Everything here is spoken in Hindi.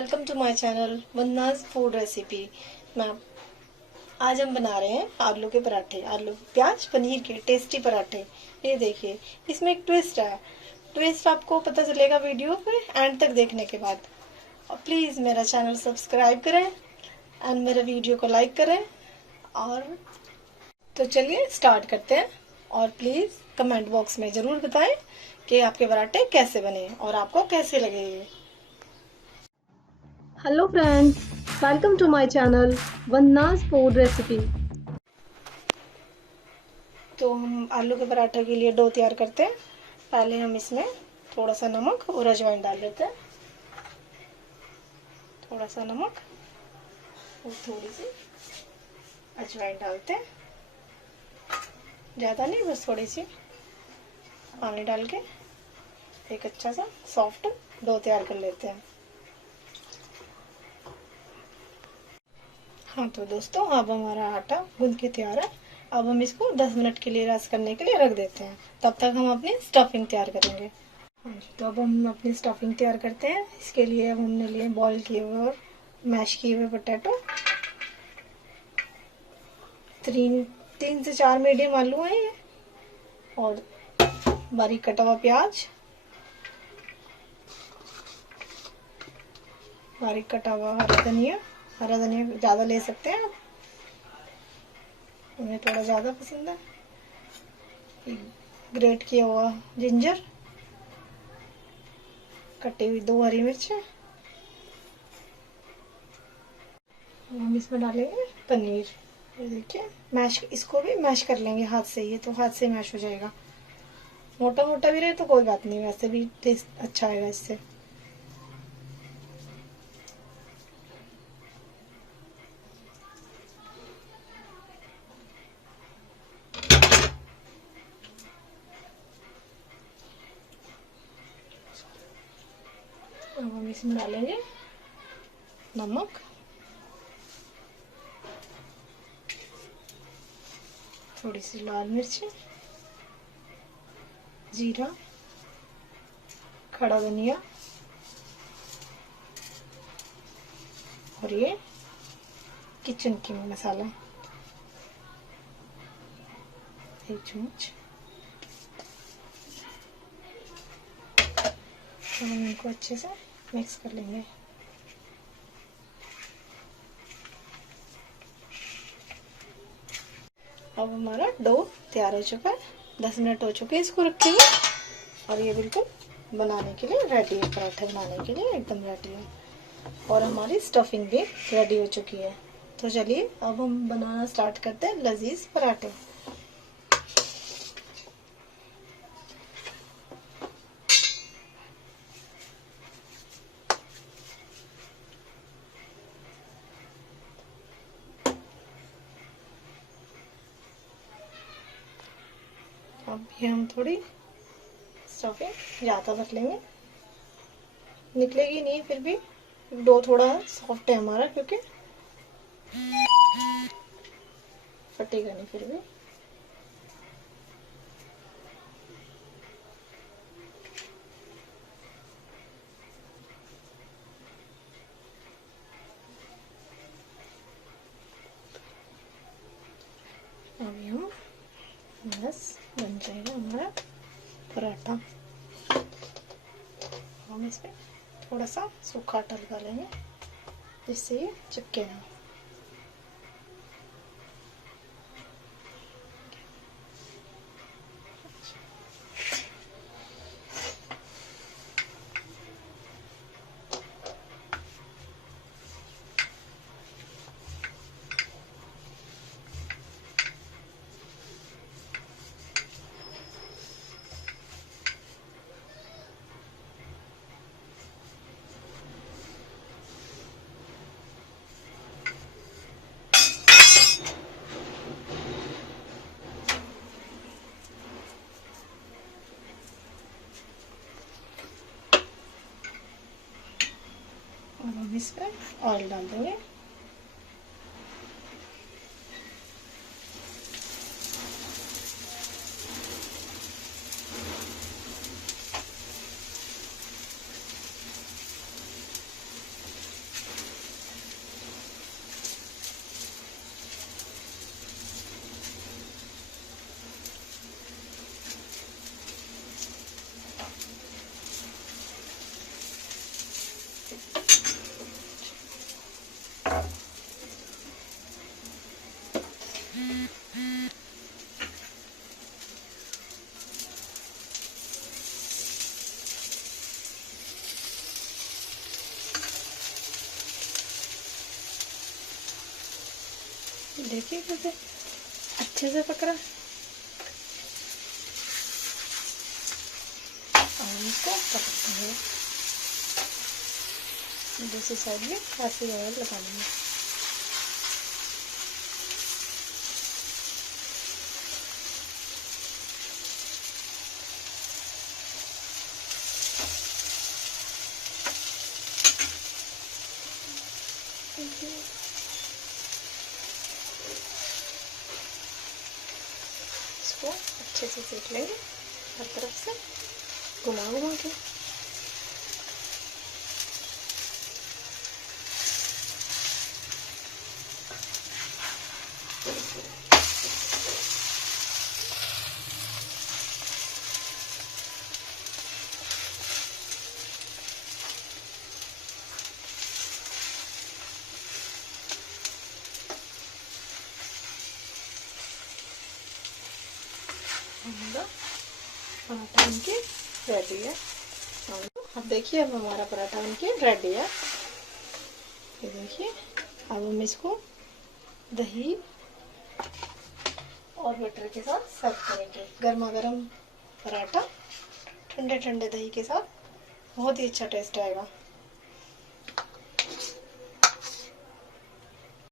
Welcome to my channel Vandana's food recipe. मैं आज हम बना रहे हैं आलू के पराठे, आलू प्याज पनीर के टेस्टी पराठे। ये देखिए, इसमें एक ट्विस्ट है। ट्विस्ट आपको पता चलेगा वीडियो पे एंड तक देखने के बाद। और प्लीज़ मेरा चैनल सब्सक्राइब करें एंड मेरे वीडियो को लाइक करें। और तो चलिए स्टार्ट करते हैं। और प्लीज़ कमेंट बॉक्स में ज़रूर बताएं कि आपके पराठे कैसे बने और आपको कैसे लगे ये। Hello friends, welcome to my channel Vandana's food recipe. तो हम आलू के पराठे के लिए डो तैयार करते हैं। पहले हम इसमें थोड़ा सा नमक और अजवाइन डाल देते हैं। थोड़ा सा नमक और थोड़ी सी अजवाइन डालते हैं, ज़्यादा नहीं, बस थोड़ी सी पानी डाल के एक अच्छा सा सॉफ्ट डो तैयार कर लेते हैं। हाँ तो दोस्तों, अब हमारा आटा गूंद के तैयार है। अब हम इसको 10 मिनट के लिए रेस्ट करने के लिए रख देते हैं। तब तक हम अपनी स्टफिंग तैयार करेंगे। हाँ जी, तो अब हम अपनी स्टफिंग तैयार करते हैं। इसके लिए अब हमने लिए बॉईल किए हुए और मैश किए हुए पोटैटो। 3 से 4 मीडियम आलू हैं ये, और बारीक कटा हुआ प्याज, बारीक कटा हुआ हरा धनिया। हरा धनिया ज़्यादा ले सकते हैं आप, उन्हें थोड़ा ज़्यादा पसंद है। ग्रेट किया हुआ जिंजर, कटी हुई 2 हरी मिर्चें। हम इसमें डालेंगे पनीर। ये देखिए, मैश, इसको भी मैश कर लेंगे हाथ से। ये तो हाथ से मैश हो जाएगा। मोटा मोटा भी रहे तो कोई बात नहीं, वैसे भी टेस्ट अच्छा आएगा इससे। अब हम इसमें डालेंगे नमक, थोड़ी सी लाल मिर्च, जीरा, खड़ा धनिया और ये किचन किंग मसाला 1 चम्मच। तो हम इनको अच्छे से मिक्स कर लेंगे। अब हमारा डो तैयार हो चुका है। 10 मिनट हो चुके हैं इसको रखे हुए, और ये बिल्कुल बनाने के लिए रेडी है। पराठे बनाने के लिए एकदम रेडी है। और हमारी स्टफिंग भी रेडी हो चुकी है। तो चलिए अब हम बनाना स्टार्ट करते हैं लजीज पराठे। अब ये हम थोड़ी स्टफिंग ज़्यादा रख लेंगे, निकलेगी नहीं फिर भी। डो थोड़ा सॉफ्ट है हमारा, क्योंकि फटेगा नहीं फिर भी। अभी हम बस बन जाएगा हमारा पराठा। हम इसमें थोड़ा सा सूखा आटा लगा लेंगे जिससे ये चिपके ना। और हम इस पर ऑयल डाल देंगे। देखिए कैसे अच्छे से पक रहा है। और इसको पकते हैं, दूसरी साइड में ऐसे ही ऑयल लगा लेंगे। इसको अच्छे से सेक लेंगे हर तरफ से घुमा घुमा के। पराठा इनके रेडी है। अब देखिए, अब हमारा पराठा इनके रेडी है। ये देखिए, अब हम इसको दही और बटर के साथ सर्व करेंगे। गर्मा गर्म पराठा ठंडे ठंडे दही के साथ बहुत ही अच्छा टेस्ट आएगा।